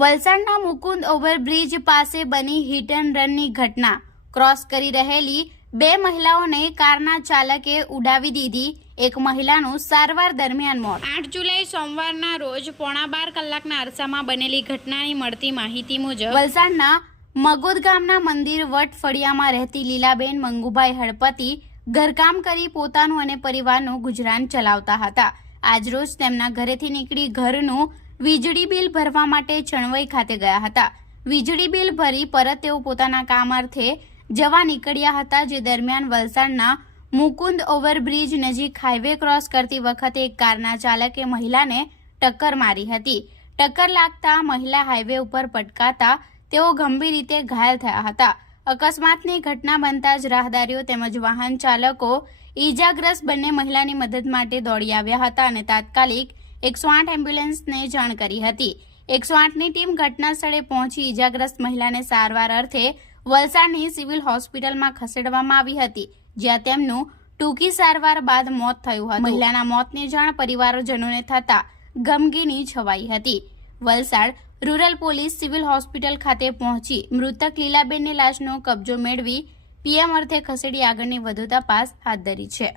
વલસાડના મુકુંદ ઓવરબ્રિજ પાસે બની હિટ એન્ડ રનની ઘટના। ક્રોસ કરી રહેલી બે મહિલાઓને કારના ચાલકે ઉડાવી દીધી। એક મહિલાનું સારવાર દરમિયાન મોત। 8 જુલાઈ સોમવારના રોજ 11:15 કલાકના અરસામાં બનેલી ઘટનાની મળતી માહિતી મુજબ વલસાડના મગોદ ગામના મંદિર વટ ફળિયામાં રહેતી લીલાબેન મંગુભાઈ હળપતિ ઘરકામ કરી પોતાનું અને પરિવારનું ગુજરાન ચલાવતા હતા। આજરોજ તેમના ઘરેથી નીકળી ઘરનું વીજળી બિલ ભરવા માટે ચણવઈ ખાતે ગયા હતા। વીજળી બિલ ભરી પરત તેઓ પોતાના કામ અર્થે જવા નીકળ્યા હતા। જે દરમિયાન વલસાડના મુકુંદ ઓવરબ્રિજ નજીક હાઈવે ક્રોસ કરતી વખતે એક કારના ચાલકે મહિલાને ટક્કર મારી હતી। ટક્કર લાગતા મહિલા હાઈવે ઉપર પટકાતા તેઓ ગંભીર રીતે ઘાયલ થયા હતા। અકસ્માતની ઘટના બનતા જ રાહદારીઓ તેમજ વાહન ચાલકો ઈજાગ્રસ્ત બંને મહિલાની મદદ માટે દોડી આવ્યા હતા અને તાત્કાલિક 108 એમ્બ્યુલન્સને જાણ કરી હતી। 108ની ટીમ ઘટના સ્થળે પહોંચી ઈજાગ્રસ્ત મહિલાને સારવાર અર્થે વલસાડની સિવિલ હોસ્પિટલમાં ખસેડવામાં આવી હતી, જ્યાં તેમનું ટૂંકી સારવાર બાદ મોત થયું હતું। મહિલાના મોતની જાણ પરિવારજનોને થતા ગમગીની છવાઈ હતી। Valsad rural police civil hospital ખાતે પહોંચી મૃતક લીલાબેનની લાશનો કબજો મેળવી પીએમ અર્થે ખસેડી આગળની વધુ તપાસ હાથ ધરી છે।